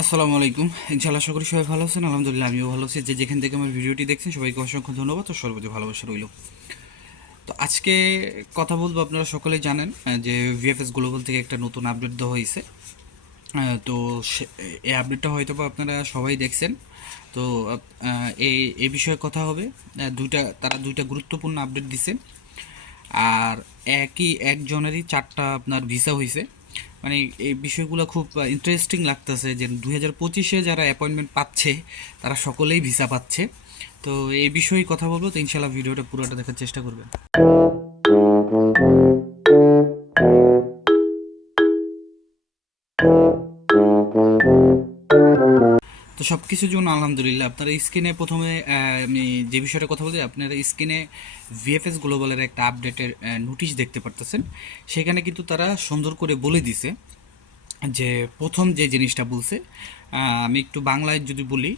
আসসালামু আলাইকুম। ইনশাআল্লাহ আশা করি সবাই ভালো আছেন। আলহামদুলিল্লাহ আমিও ভালো আছি। যে যেখান থেকে আমার ভিডিওটি দেখছেন সবাইকে অসংখ্য ধন্যবাদ ও সর্বোচ্চ ভালোবাসা রইল। তো আজকে কথা বলবো, আপনারা সকলেই জানেন যে ভিএফএস গ্লোবাল থেকে একটা নতুন আপডেট দেওয়া হয়েছে। তো এই আপডেটটা হয়তো বা আপনারা সবাই দেখছেন। তো এই বিষয়ে কথা হবে। তারা দুইটা গুরুত্বপূর্ণ আপডেট দিছে। আর একজনেরই চারটা আপনার ভিসা হয়েছে। মানে এই বিষয়গুলো খুব ইন্টারেস্টিং লাগতেছে যে 2025-এ যারা অ্যাপয়েন্টমেন্ট পাচ্ছে তারা সকলেই ভিসা পাচ্ছে। তো এই বিষয়ে কথা বলবো, তো ইনশাল্লাহ ভিডিওটা পুরোটা দেখার চেষ্টা করবেন। তো সব কিছুর জন্য আলহামদুলিল্লাহ। আপনারা স্ক্রিনে প্রথমে আমি যে বিষয়টা কথা বলছি, আপনারা স্ক্রিনে ভিএফএস গ্লোবালের একটা আপডেটের নোটিশ দেখতে পারতেছেন। সেখানে কিন্তু তারা সুন্দর করে বলে দিছে যে প্রথম যে জিনিসটা বলছে, আমি একটু বাংলায় যদি বলি,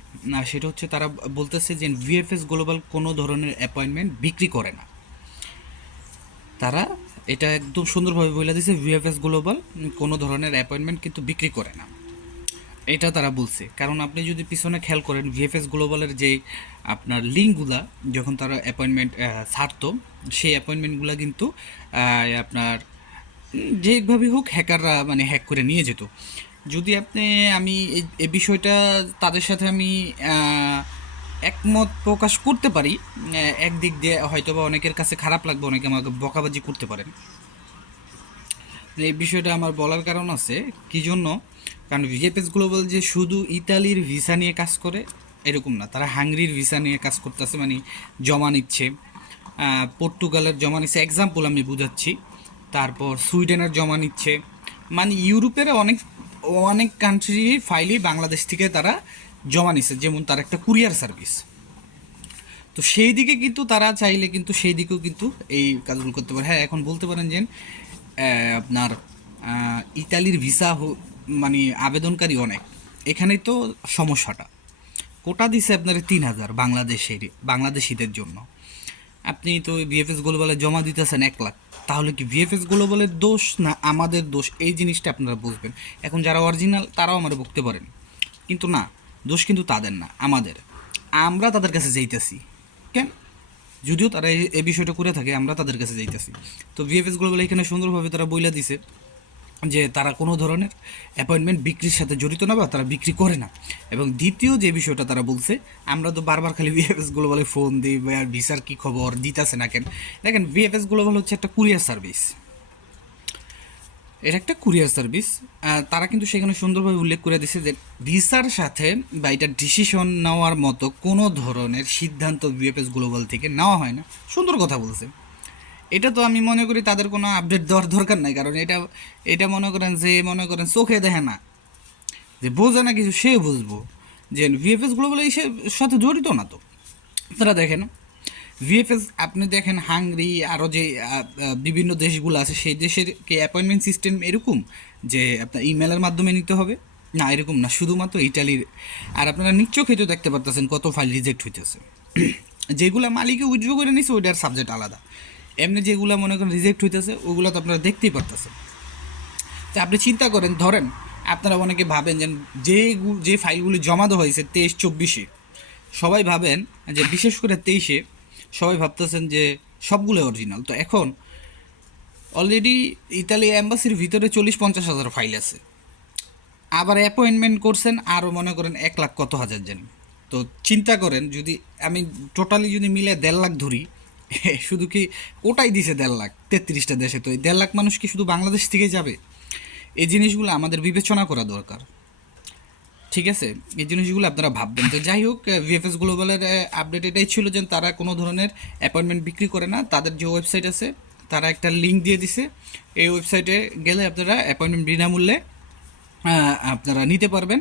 সেটা হচ্ছে তারা বলতেছে যে ভিএফএস গ্লোবাল কোনো ধরনের অ্যাপয়েন্টমেন্ট বিক্রি করে না। তারা এটা একদম সুন্দরভাবে বলে দিছে, ভিএফএস গ্লোবাল কোনো ধরনের অ্যাপয়েন্টমেন্ট কিন্তু বিক্রি করে না। এটা তারা বলছে, কারণ আপনি যদি পিছনে খেয়াল করেন ভিএফএস গ্লোবালের যে আপনার লিঙ্কগুলা যখন তারা অ্যাপয়েন্টমেন্ট ছাড়তো, সেই অ্যাপয়েন্টমেন্টগুলো কিন্তু আপনার যেভাবেই হোক হ্যাকাররা মানে হ্যাক করে নিয়ে যেত। যদি আপনি আমি এই বিষয়টা তাদের সাথে আমি একমত প্রকাশ করতে পারি। একদিক দিয়ে হয়তো বা অনেকের কাছে খারাপ লাগবে, অনেকে আমাকে বকাবাজি করতে পারেন। এই বিষয়টা আমার বলার কারণ আছে কি জন্য, কারণ ভিএফএস গ্লোবাল যে শুধু ইতালির ভিসা নিয়ে কাজ করে এরকম না, তারা হাঙ্গেরির ভিসা নিয়ে কাজ করতেছে, মানে জমা নিচ্ছে। পর্তুগালের জমা নিচ্ছে, এক্সাম্পল আমি বুঝাচ্ছি। তারপর সুইডেনের জমা নিচ্ছে। মানে ইউরোপের অনেক অনেক কান্ট্রির ফাইলই বাংলাদেশ থেকে তারা জমা নিচ্ছে, যেমন তার একটা কুরিয়ার সার্ভিস। তো সেই দিকে কিন্তু তারা চাইলে কিন্তু সেই দিকেও কিন্তু এই কাজগুলো করতে পারে। হ্যাঁ, এখন বলতে পারেন যে আপনার ইতালির ভিসা মানে আবেদনকারী অনেক, এখানেই তো সমস্যাটা। কোটা দিছে আপনার 3,000 বাংলাদেশিদের জন্য। আপনি তো ভিএফএস গ্লোবালে জমা দিতেছেন 1 লাখ। তাহলে কি ভিএফএস গ্লোবালের দোষ না আমাদের দোষ? এই জিনিসটা আপনারা বুঝবেন। এখন যারা অরিজিনাল তারাও আমার বকতে পারেন, কিন্তু না, দোষ কিন্তু তাদের না, আমাদের। আমরা তাদের কাছে যাইতেছি কেন? যদিও তারা এই বিষয়টা করে থাকে, আমরা তাদের কাছে যাইতেছি। তো ভিএফএস গ্লোবাল এখানে সুন্দরভাবে তারা বইলা দিছে যে তারা কোনো ধরনের অ্যাপয়েন্টমেন্ট বিক্রির সাথে জড়িত না, বা তারা বিক্রি করে না। এবং দ্বিতীয় যে বিষয়টা তারা বলছে, আমরা তো বারবার খালি ভিএফএস গ্লোবালে ফোন দিই আর ভিসার কী খবর দিতেছে না কেন। দেখেন, ভিএফএস গ্লোবাল হচ্ছে একটা কুরিয়ার সার্ভিস। এটা একটা কুরিয়ার সার্ভিস। তারা কিন্তু সেখানে সুন্দরভাবে উল্লেখ করে দিছে যে ভিসার সাথে বা এটা ডিসিশন নেওয়ার মতো কোনো ধরনের সিদ্ধান্ত ভিএফএস গ্লোবাল থেকে নেওয়া হয় না। সুন্দর কথা বলছে। এটা তো আমি মনে করি তাদের কোনো আপডেট দেওয়ার দরকার নাই, কারণ এটা এটা মনে করেন চোখে দেখে না, যে বোঝে না কিছু, সে বুঝবো যে ভিএফএস গ্লোবাল এই সাথে জড়িত না। তো আপনারা দেখেন ভিএফএস, আপনি দেখেন হাঙ্গরি আরও যে বিভিন্ন দেশগুলো আছে, সেই দেশের কি অ্যাপয়েন্টমেন্ট সিস্টেম এরকম যে আপনার ইমেলের মাধ্যমে নিতে হবে? না, এরকম না, শুধুমাত্র ইটালির। আর আপনারা নিশ্চয় তো দেখতে পারতেছেন কত ফাইল রিজেক্ট হইতেছে। যেগুলো মালিকে উইথড্র করে নিছে ওইটার সাবজেক্ট আলাদা, এমনি যেগুলো মনে করেন রিজেক্ট হইতেছে ওগুলো তো আপনারা দেখতেই পারতেছেন। তো আপনি চিন্তা করেন, ধরেন আপনারা অনেকে ভাবেন যে ফাইলগুলি জমা দেওয়া হয়েছে 23-24-এ, সবাই ভাবেন যে বিশেষ করে 23-এ সবাই ভাবতেছেন যে সবগুলো অরিজিনাল। তো এখন অলরেডি ইতালি অ্যাম্বাসির ভিতরে 40-50 হাজার ফাইল আছে। আবার অ্যাপয়েন্টমেন্ট করছেন আরও মনে করেন 1 লাখ কত হাজার জন। তো চিন্তা করেন, যদি আমি টোটালি যদি মিলে 1.5 লাখ ধরি, শুধু কি ওটাই দিছে 1.5 লাখ 33টা দেশে, তো এই 1.5 লাখ মানুষ কি শুধু বাংলাদেশ থেকে যাবে? এই জিনিসগুলো আমাদের বিবেচনা করা দরকার। ঠিক আছে, এই জিনিসগুলো আপনারা ভাববেন। তো যাই হোক, ভিএফএস গ্লোবালের আপডেট এটাই ছিল যে তারা কোনো ধরনের অ্যাপয়েন্টমেন্ট বিক্রি করে না। তাদের যে ওয়েবসাইট আছে তারা একটা লিঙ্ক দিয়ে দিছে, এই ওয়েবসাইটে গেলে আপনারা অ্যাপয়েন্টমেন্ট বিনামূল্যে আপনারা নিতে পারবেন।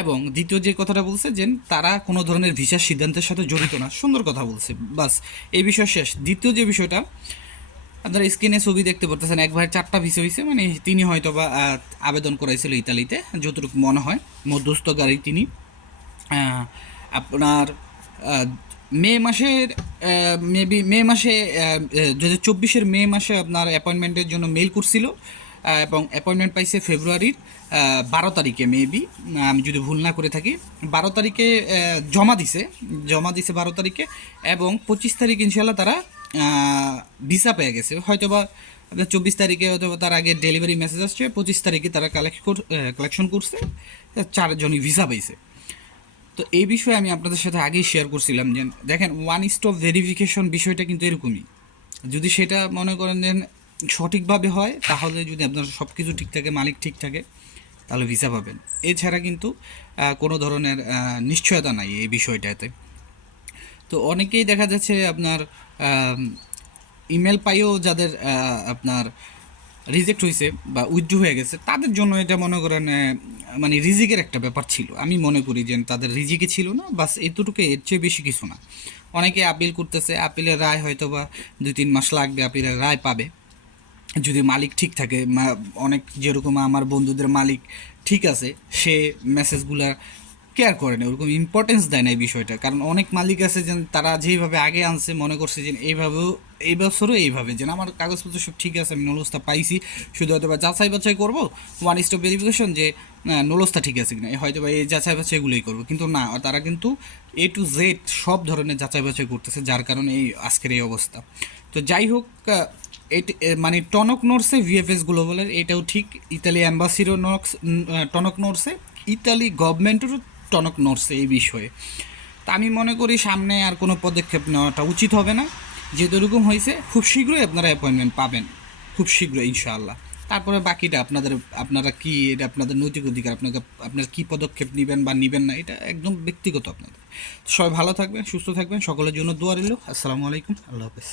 এবং দ্বিতীয় যে কথাটা বলছে যে তারা কোনো ধরনের ভিসার সিদ্ধান্তের সাথে জড়িত না, সুন্দর কথা বলছে, বাস এই বিষয় শেষ। দ্বিতীয় যে বিষয়টা, আপনারা স্ক্রিনে ছবি দেখতে পারতেছেন, এক ভাইয়ের 4টা ভিসা হয়েছে, মানে তিনি হয়তো বা আবেদন করাইছিল ইতালিতে, যতটুকু মনে হয় মধ্যস্থকারী তিনি। আপনার মে মাসের মে মাসে 2024-এর মে মাসে আপনার অ্যাপয়েন্টমেন্টের জন্য মেল করছিল এবং অ্যাপয়েন্টমেন্ট পাইছে ফেব্রুয়ারির 12 তারিখে মেবি, আমি যদি ভুল না করে থাকি 12 তারিখে জমা দিছে 12 তারিখে, এবং 25 তারিখ ইনশাল্লাহ তারা ভিসা পেয়ে গেছে। হয়তোবা আপনার 24 তারিখে অথবা তার আগে ডেলিভারি মেসেজ আসছে, 25 তারিখে তারা কালেকশন করছে, 4জনই ভিসা পাইছে। তো এই বিষয়ে আমি আপনাদের সাথে আগেই শেয়ার করছিলাম যে দেখেন ওয়ান স্টপ ভেরিফিকেশন বিষয়টা কিন্তু এরকমই, যদি সেটা মনে করেন যে সঠিকভাবে হয়, তাহলে যদি আপনার সব কিছু ঠিক থাকে, মালিক ঠিক থাকে, তাহলে ভিসা পাবেন। এছাড়া কিন্তু কোনো ধরনের নিশ্চয়তা নাই এই বিষয়টাতে। তো অনেকেই দেখা যাচ্ছে আপনার ইমেল পাইও যাদের আপনার রিজেক্ট হয়েছে বা উইথড্র হয়ে গেছে, তাদের জন্য এটা মনে করেন মানে রিজিকের একটা ব্যাপার ছিল। আমি মনে করি যে তাদের রিজিকে ছিল না, বাস এতটুকু, এর চেয়ে বেশি কিছু না। অনেকে আপিল করতেছে, আপিলের রায় হয়তো বা 2-3 মাস লাগবে, আপিলের রায় পাবে যদি মালিক ঠিক থাকে। অনেক যেরকম আমার বন্ধুদের মালিক ঠিক আছে, সে মেসেজগুলো কেয়ার করে না, ওরকম ইম্পর্টেন্স দেয় না এই বিষয়টা। কারণ অনেক মালিক আছে যে তারা যেইভাবে আগে আনছে মনে করছে যে এইভাবেও এই বছরও এইভাবে যে আমার কাগজপত্র সব ঠিক আছে, আমি নলস্তা পাইছি, শুধু হয়তো বা যাচাই বাছাই করবো, ওয়ান স্টপ ভেরিফিকেশন যে নলস্তা ঠিক আছে কিনা, হয়তো বা এই যাচাই বাছাইগুলোই করবো। কিন্তু না, তারা কিন্তু A to Z সব ধরনের যাচাই বাছাই করতেছে, যার কারণে এই আজকের এই অবস্থা। তো যাই হোক, মানে টনক নড়ছে ভিএফএস গ্লোবালের, এটাও ঠিক। ইতালি অ্যাম্বাসিরও টনক নড়ছে, ইতালি গভর্নমেন্টেরও টনক নড়ছে এই বিষয়ে। তা আমি মনে করি সামনে আর কোনো পদক্ষেপ নেওয়াটা উচিত হবে না। যেহেতু এরকম হয়েছে, খুব শীঘ্রই আপনারা অ্যাপয়েন্টমেন্ট পাবেন, খুব শীঘ্রই ইনশাআল্লাহ। তারপরে বাকিটা আপনারা কি, এটা আপনাদের নৈতিক অধিকার, আপনার কী পদক্ষেপ নেবেন বা নেবেন না, এটা একদম ব্যক্তিগত আপনাদের। সবাই ভালো থাকবেন, সুস্থ থাকবেন, সকলের জন্য দোয়া রইল। আসসালামু আলাইকুম, আল্লাহ হাফেজ।